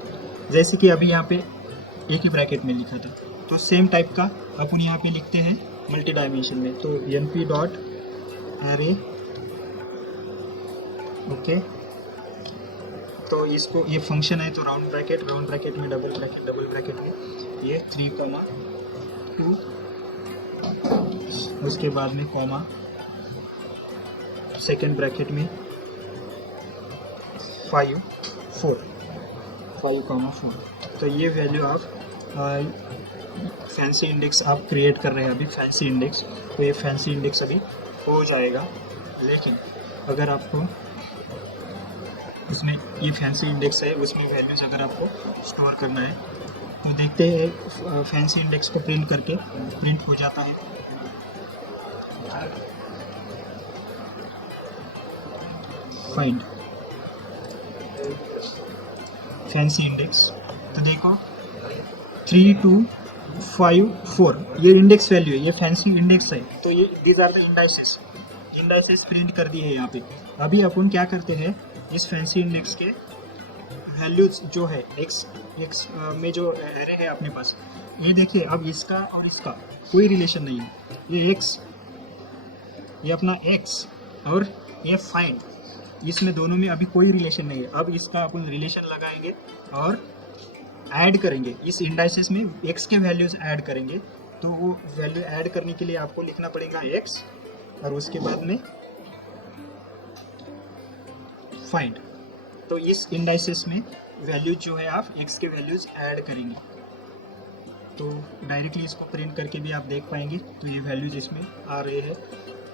जैसे कि अभी यहाँ पे एक ही ब्रैकेट में लिखा था, तो सेम टाइप का अपन यहाँ पे लिखते हैं मल्टी डायमेंशन में। तो np डॉट एरे, ओके, तो इसको ये फंक्शन है, तो राउंड ब्रैकेट में डबल ब्रैकेट में ये 3,2, उसके बाद में कॉमा, सेकेंड ब्रैकेट में 5, 4। तो ये वैल्यू आप फैंसी इंडेक्स आप क्रिएट कर रहे हैं अभी, फैंसी इंडेक्स, तो ये फैंसी इंडेक्स अभी हो जाएगा। लेकिन अगर आपको उसमें ये फैंसी इंडेक्स है, उसमें वैल्यूज़ अगर आपको स्टोर करना है, तो देखते हैं फैंसी इंडेक्स को प्रिंट करके प्रिंट हो जाता है। फाइंड फैंसी इंडेक्स, तो देखो 3 2 5 4 ये इंडेक्स वैल्यू है, ये फैंसी इंडेक्स है। तो ये these are the indices print कर दिए हैं यहाँ पे। अभी अपन क्या करते हैं, इस फैंसी इंडेक्स के वैल्यूज जो है एक्स में जो एरे है अपने पास, ये देखिए अब इसका और इसका कोई रिलेशन नहीं है। ये एक्स, ये अपना एक्स और ये फाइंड, इसमें दोनों में अभी कोई रिलेशन नहीं है। अब इसका अपन रिलेशन लगाएंगे और ऐड करेंगे, इस इंडाइसेस में एक्स के वैल्यूज ऐड करेंगे। तो वो वैल्यू ऐड करने के लिए आपको लिखना पड़ेगा एक्स और उसके बाद में फाइंड। तो इस इंडाइसेस में वैल्यूज जो है आप एक्स के वैल्यूज ऐड करेंगे, तो डायरेक्टली इसको प्रिंट करके भी आप देख पाएंगे। तो ये वैल्यूज इसमें आ रहे हैं।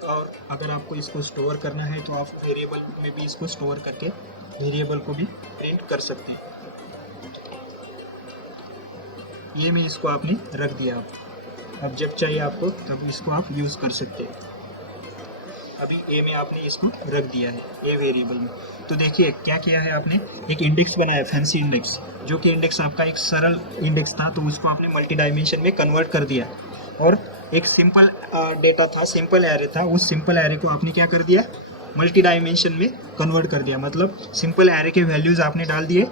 और अगर आपको इसको स्टोर करना है तो आप वेरिएबल में भी इसको स्टोर करके वेरिएबल को भी प्रिंट कर सकते हैं। ये में इसको आपने रख दिया, अब जब चाहिए आपको तब इसको आप यूज़ कर सकते हैं। अभी ए में आपने इसको रख दिया है, ए वेरिएबल में। तो देखिए क्या किया है आपने, एक इंडेक्स बनाया, फैंसी इंडेक्स, जो कि इंडेक्स आपका एक सरल इंडेक्स था, तो उसको आपने मल्टी डायमेंशन में कन्वर्ट कर दिया। और एक सिंपल डेटा था, सिंपल एरे था, उस सिंपल एरे को आपने क्या कर दिया, मल्टी डायमेंशन में कन्वर्ट कर दिया। मतलब सिंपल एरे के वैल्यूज़ आपने डाल दिए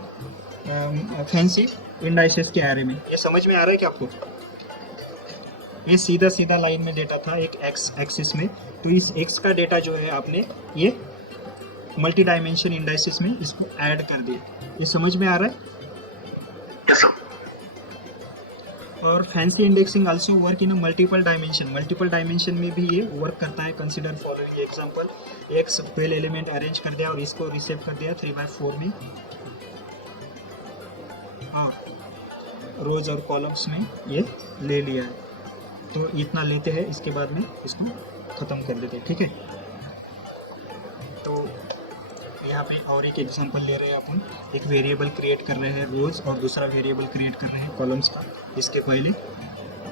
फैंसी इंडाइसेस के एरे में। ये समझ में आ रहा है क्या आपको? ये सीधा सीधा लाइन में डेटा था एक एक्स एक्सिस में, तो इस एक्स का डेटा जो है आपने ये मल्टी डायमेंशन इंडाइसेस में इसको ऐड कर दिया। ये समझ में आ रहा है? Yes sir. और fancy indexing also work in multiple dimension में भी ये वर्क करता है। Consider following example, X 12 element arrange कर दिया और इसको रिसेव कर दिया 3/4 में, और रोज और कॉलम्स में ये ले लिया है। तो इतना लेते हैं, इसके बाद में इसको ख़त्म कर देते हैं, ठीक है। तो यहाँ पे और एक एग्जांपल ले रहे हैं अपन, एक वेरिएबल क्रिएट कर रहे हैं रोज और दूसरा वेरिएबल क्रिएट कर रहे हैं कॉलम्स का। इसके पहले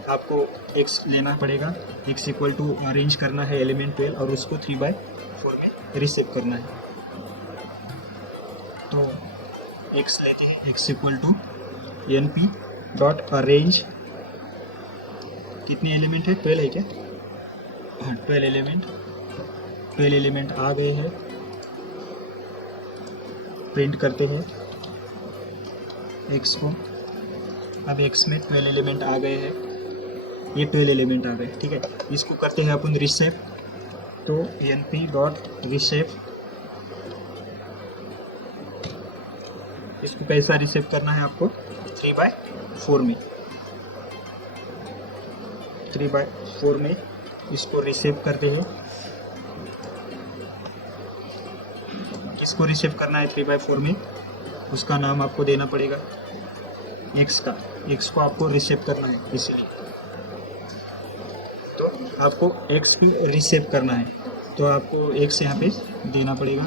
आपको एक्स लेना पड़ेगा, एक्स इक्वल टू अरेंज करना है एलिमेंट 12 और उसको 3/4 में रिसेव करना है। तो एक्स लेते हैं, X equal to np dot arange, कितने एलिमेंट है, 12 है क्या? हाँ 12 एलिमेंट आ गए हैं। प्रिंट करते हैं x को। अब x में 12 एलिमेंट आ गए हैं, ये 12 एलिमेंट आ गए, ठीक है। इसको करते हैं अपन रिसेव। तो np डॉट रिसेव, इसको कैसा रिसेव करना है आपको, 3/4 में, 3/4 में इसको रिसेव करते हैं। इसको रिसेव करना है 3/4 में, उसका नाम आपको देना पड़ेगा x का, x को आपको रिसेव करना है, इसलिए तो आपको x को रिसेव करना है, तो आपको x यहाँ पे देना पड़ेगा।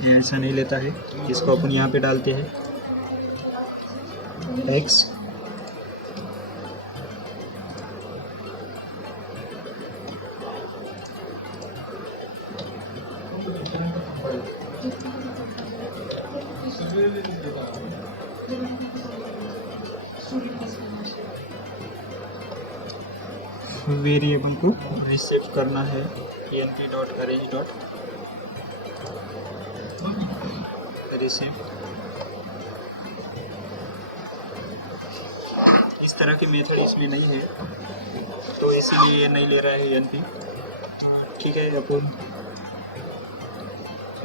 ये ऐसा नहीं लेता है, इसको अपन यहाँ पे डालते हैं x वेरिएबल को रिसेव करना है np डॉट अरेंज डॉट रिसेव। इस तरह के मेथड इसमें नहीं है, तो इसीलिए ये नहीं ले रहा है np। ठीक है, अपन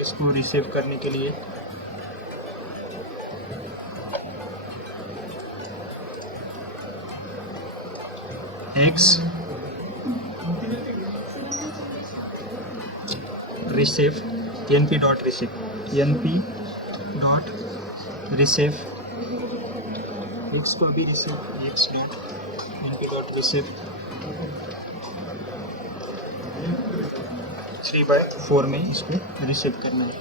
इसको रिसेव करने के लिए x रिसेव np डॉट रिसेव x को अभी रिसेव x डॉट np डॉट रिसेव 3/4 में इसको रिसेव करना है।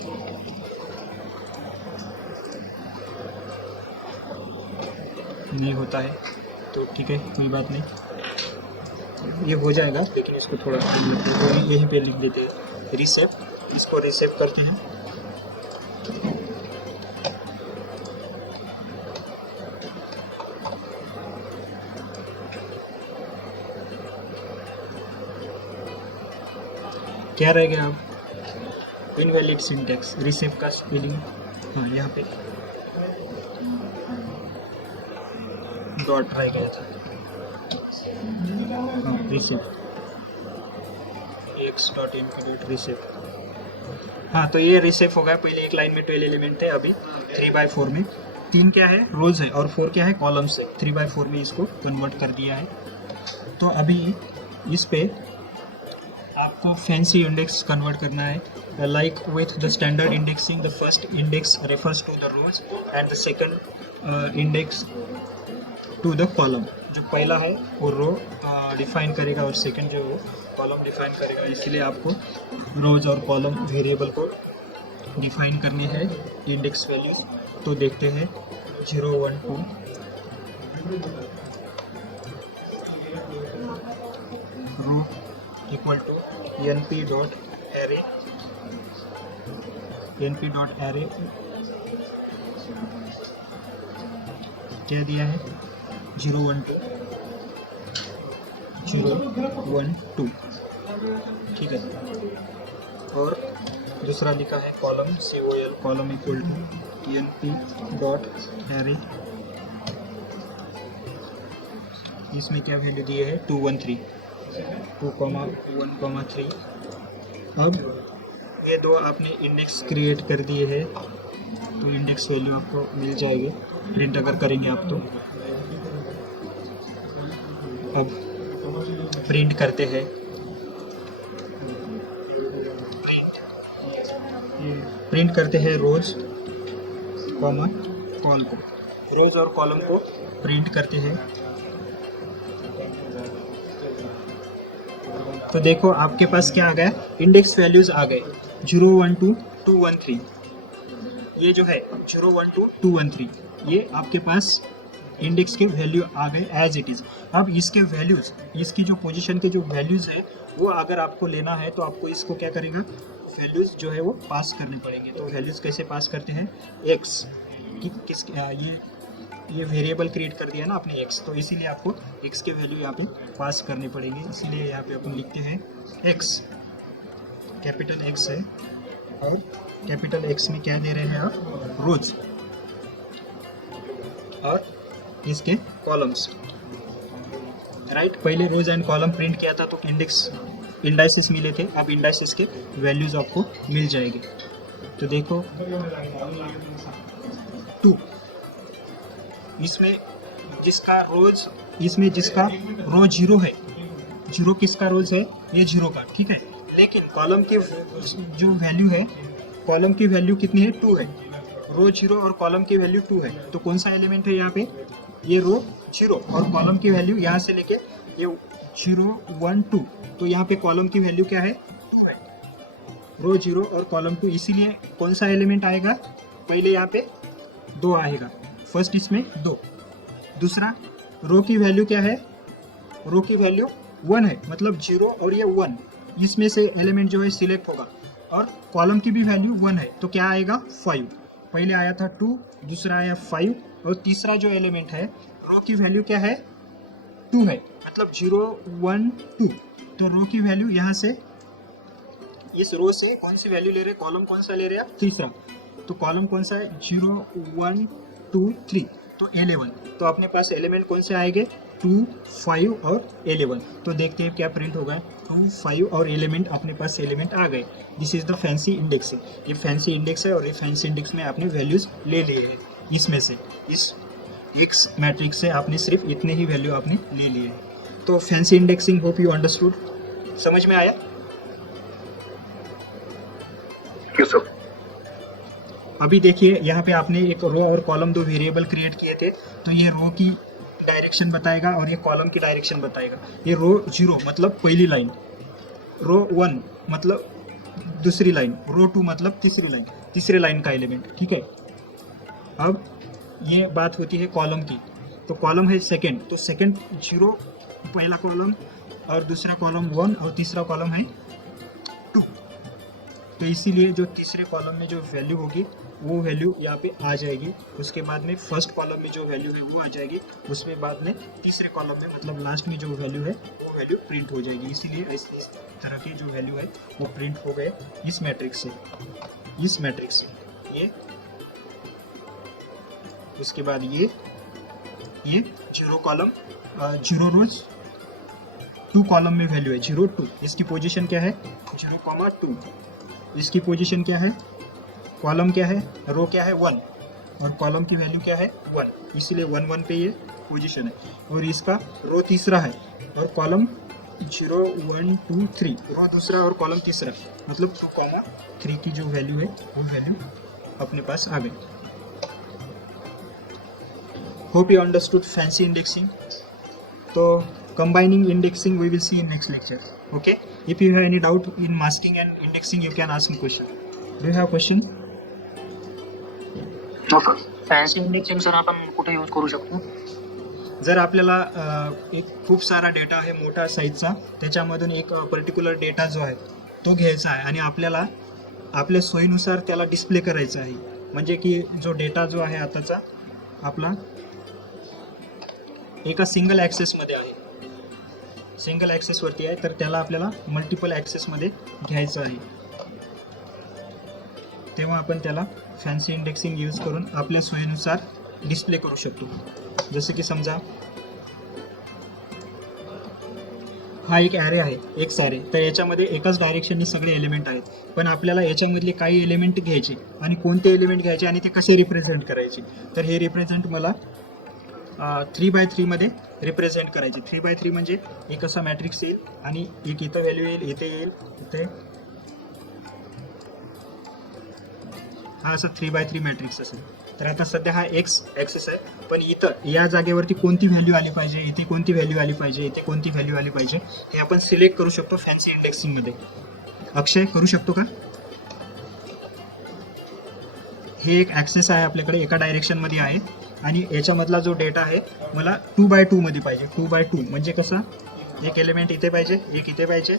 नहीं होता है तो ठीक है, कोई बात नहीं। ये हो जाएगा, लेकिन इसको थोड़ा तो यहीं पे लिख देते हैं रीसेप, इसको रीसेप करते हैं। क्या रह गया अब? इनवैलिड सिंटेक्स, रीसेप का स्पेलिंग, हाँ यहाँ पे डॉट रह गया था। हाँ रीसेप, x.np.reset। हाँ तो ये रीसेप हो गया। पहले एक लाइन में 12 एलिमेंट थे, अभी 3/4 में 3 क्या है रोज है और 4 क्या है कॉलम्स है। 3/4 में इसको कन्वर्ट कर दिया है। तो अभी इस पे आपको फैंसी इंडेक्स कन्वर्ट करना है। Like with the standard indexing, the first index refers to the rows and the second index to the column. जो पहला है वो रो डिफाइन करेगा और सेकंड जो वो कॉलम डिफाइन करेगा। इसलिए आपको रोज और कॉलम वेरिएबल को डिफाइन करनी है इंडेक्स वैल्यूज। तो देखते हैं 0 1 2 rho equal to np.array, np.array क्या दिया है 0 1 2 0 1 2, ठीक है। और दूसरा लिखा है column col, column equal to np.array, इसमें क्या वैल्यू दिए है 2 1 3 2,1,3। अब ये दो आपने इंडेक्स क्रिएट कर दिए हैं, तो इंडेक्स वैल्यू आपको मिल जाएगी प्रिंट अगर करेंगे आप तो। अब प्रिंट करते हैं, प्रिंट करते हैं रोज कॉमा कॉल को, रोज और कॉलम को प्रिंट करते हैं। तो देखो आपके पास क्या आ गया, इंडेक्स वैल्यूज आ गए 0 1 2 2 1 3। ये जो है 0 1 2 2 1 3, ये आपके पास इंडेक्स के वैल्यू आ गए एज इट इज़। अब इसके वैल्यूज, इसकी जो पोजीशन के जो वैल्यूज है वो अगर आपको लेना है तो आपको इसको क्या करेगा, वैल्यूज जो है वो पास करने पड़ेंगे। तो वैल्यूज कैसे पास करते हैं, एक्स किस ये वेरिएबल क्रिएट कर दिया ना आपने x, तो इसीलिए आपको x के वैल्यू यहाँ पे पास करने पड़ेंगे। इसीलिए यहाँ पे अपन लिखते हैं x, कैपिटल X है और कैपिटल X में क्या दे रहे हैं आप, रोज और इसके कॉलम्स, राइट। पहले रोज एंड कॉलम प्रिंट किया था तो इंडाइसिस मिले थे, अब इंडाइसिस के वैल्यूज आपको मिल जाएंगे। तो देखो 2, इसमें जिसका रो 0 है, 0 किसका रोज है, ये 0 का, ठीक है। लेकिन कॉलम के जो वैल्यू है, कॉलम की वैल्यू कितनी है 2 है, रो 0 और कॉलम की वैल्यू 2 है। तो कौन सा एलिमेंट है यहाँ पे, ये रो 0 और कॉलम की वैल्यू यहाँ से लेके ये 0 1 2, तो यहाँ पे कॉलम की वैल्यू क्या है 2 है, रो 0 और कॉलम 2। इसीलिए कौन सा एलिमेंट आएगा, पहले यहाँ पे 2 आएगा, फर्स्ट इसमें 2। दूसरा रो की वैल्यू क्या है, रो की वैल्यू 1 है, मतलब 0 और ये 1, इसमें से एलिमेंट जो है सिलेक्ट होगा। और कॉलम की भी वैल्यू 1 है, तो क्या आएगा 5, पहले आया था 2, दूसरा आया 5, और तीसरा जो एलिमेंट है रो की वैल्यू क्या है 2 है, मतलब 0 1 2। तो रो की वैल्यू यहाँ से, इस रो से कौन सी वैल्यू ले रहे, कॉलम कौन सा ले रहे आप, तीसरा। तो कॉलम कौन सा है 0 1 2 3, तो 11। तो अपने पास एलिमेंट कौन से आएंगे 2 5 और 11। तो देखते हैं क्या प्रिंट होगा, 2 5 और एलिमेंट, अपने पास एलिमेंट आ गए। This is the fancy indexing, ये फैंसी इंडेक्स है और ये फैंसी इंडेक्स में आपने वैल्यूज ले लिए हैं। इसमें से इस एक्स मैट्रिक्स से आपने सिर्फ इतने ही वैल्यू आपने ले लिए हैं। तो fancy indexing hope you understood, समझ में आया। Yes sir. अभी देखिए यहाँ पे आपने एक रो और कॉलम 2 वेरिएबल क्रिएट किए थे, तो ये रो की डायरेक्शन बताएगा और ये कॉलम की डायरेक्शन बताएगा। ये रो 0 मतलब पहली लाइन, रो 1 मतलब दूसरी लाइन, रो 2 मतलब तीसरी लाइन का एलिमेंट, ठीक है। अब ये बात होती है कॉलम की, तो कॉलम है सेकंड, तो सेकंड 0 पहला कॉलम और दूसरा कॉलम 1 और तीसरा कॉलम है 2। तो इसीलिए जो तीसरे कॉलम में जो वैल्यू होगी वो वैल्यू यहाँ पे आ जाएगी। उसके बाद में फर्स्ट कॉलम में जो वैल्यू है वो आ जाएगी। उसके बाद में तीसरे कॉलम में मतलब लास्ट में जो वैल्यू है वो वैल्यू प्रिंट हो जाएगी। इसीलिए इस तरह की जो वैल्यू है वो प्रिंट हो गए इस मैट्रिक्स से ये। उसके बाद ये 0 कॉलम 0 रोज 2 कॉलम में वैल्यू है 0 2। इसकी पोजीशन क्या है 0,2। इसकी पोजीशन क्या है, कॉलम क्या है, रो क्या है 1 और कॉलम की वैल्यू क्या है 1, इसीलिए 1 1 पे ये पोजीशन है। और इसका रो तीसरा है और कॉलम 0 1 2 3, रो दूसरा और कॉलम तीसरा, मतलब 2,3 की जो वैल्यू है वो वैल्यू अपने पास आ गई। Hope you understood fancy indexing. तो combining indexing we will see in next lecture. Okay, if you have any doubt in masking and indexing you can ask me question. Do you have question? हो सर. फॅन्सी इंडेक्सिंग सर आपण कुठे यूज करू शकतो? जर आपल्याला एक खूप सारा डेटा आहे मोठा साईजचा, त्याच्यामधून एक पर्टिक्युलर डेटा जो आहे तो घ्यायचा आहे आणि आपल्याला आपल्या सोयीनुसार त्याला डिस्प्ले करायचा आहे. म्हणजे की जो डेटा जो आहे आताचा आपला एका सिंगल ॲक्सेसमध्ये आहे, सिंगल ॲक्सेसवरती आहे, तर त्याला आपल्याला मल्टिपल ॲक्सेसमध्ये घ्यायचं आहे. तेव्हा आपण त्याला फॅन्सी इंडेक्सिंग यूज करून आपल्या सोयीनुसार डिस्प्ले करू शकतो. जसं की समजा हा एक ॲरे आहे, एक्स ॲरे, तर याच्यामध्ये एकाच डायरेक्शनने सगळे एलिमेंट आहेत, पण आपल्याला याच्यामधले काही एलिमेंट घ्यायचे आणि कोणते एलिमेंट घ्यायचे आणि ते कसे रिप्रेझेंट करायचे. तर हे रिप्रेझेंट मला 3x3 मध्ये रिप्रेझेंट करायचे. 3x3 म्हणजे एक असा मॅट्रिक्स येईल आणि एक इथं व्हॅल्यू येईल, इथे येईल, इथे हा असा 3x3 मॅट्रिक्स असेल. तर आता सध्या हा एक्स ॲक्सेस आहे, पण इथं या जागेवरती कोणती व्हॅल्यू आली पाहिजे, इथे कोणती व्हॅल्यू आली पाहिजे, इथे कोणती व्हॅल्यू आली पाहिजे हे आपण सिलेक्ट करू शकतो फॅन्सी इंडेक्सिंगमध्ये. अक्षय करू शकतो का? हे एक ॲक्सेस आहे आपल्याकडे, एका डायरेक्शनमध्ये आहे आणि याच्यामधला जो डेटा आहे मला 2x2 मध्ये पाहिजे. 2x2 म्हणजे कसा, एक एलिमेंट इथे पाहिजे, एक इथे पाहिजे,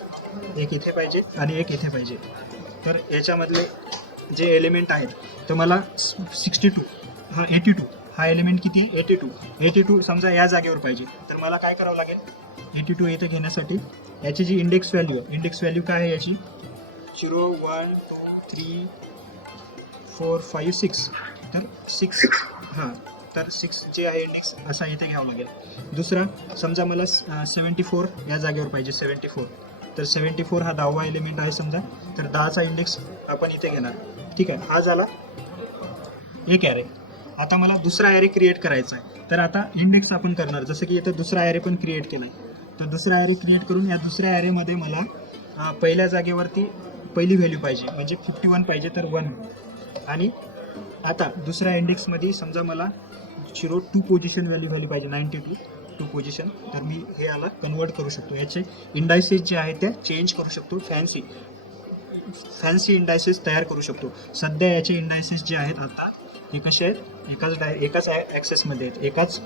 एक इथे पाहिजे आणि एक इथे पाहिजे. तर याच्यामधले जे एलिमेंट आहेत तर मला 82 हा एलिमेंट किती आहे 82 समजा या जागेवर पाहिजे. तर मला काय करावं लागेल, 82 इथे घेण्यासाठी याची जी इंडेक्स व्हॅल्यू काय आहे याची 0 1 2 3 4 5 6, तर 6 हां, तर 6 जे आहे इंडेक्स असा इथे घ्यावं लागेल. दुसरा समजा मला 74 या जागेवर पाहिजे 74, तर 74 हा 10वा एलिमेंट आहे समजा, तर 10चा इंडेक्स आपण इथे घेणार. ठीक आहे, हा झाला एक ॲरे. आता मला दुसरा ॲरे क्रिएट करायचा आहे, तर आता इंडेक्स आपण करणार. जसं की इथं दुसरा ॲरे पण क्रिएट केला आहे, तर दुसरा ॲरे क्रिएट करून या दुसऱ्या ॲरेमध्ये मला पहिल्या जागेवरती पहिली व्हॅल्यू पाहिजे, म्हणजे 51 पाहिजे, तर 1. आणि आता दुसऱ्या इंडेक्समध्ये समजा मला 2 पोझिशन व्हॅल्यू पाहिजे 92 पोझिशन, तर मी हे याला कन्वर्ट करू शकतो. याचे इंडायसेस जे आहेत त्या चेंज करू शकतो, फॅन्सी इंडायसेस तयार करू शकतो. सध्या याचे इंडायसेस जे आहेत आता हे कसे आहेत, एकाच ॲक्सेसमध्ये आहेत, एकाच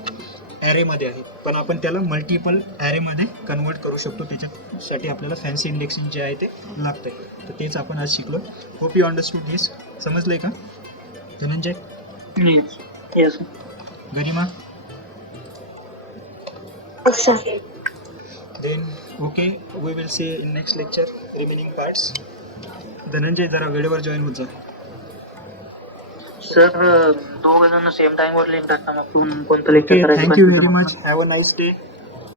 ॲरेमध्ये आहेत, पण आपण त्याला मल्टिपल ॲरेमध्ये कन्वर्ट करू शकतो. त्याच्यासाठी आपल्याला फॅन्सी इंडेक्सिंग जे आहे ते लागतं आहे. तर तेच आपण आज शिकलो. Hope you understood this. समजलं आहे का Dhananjay? Yes. Garima? Then okay, we will see in next lecture remaining parts. Dhananjay जरा वेळेवर जॉईन होत जा. सर दोघ जण सेम टाइम वर लिंक असतात, मग कोणतं लेक्चर Okay, करायचं? thank you very much. Have a nice day.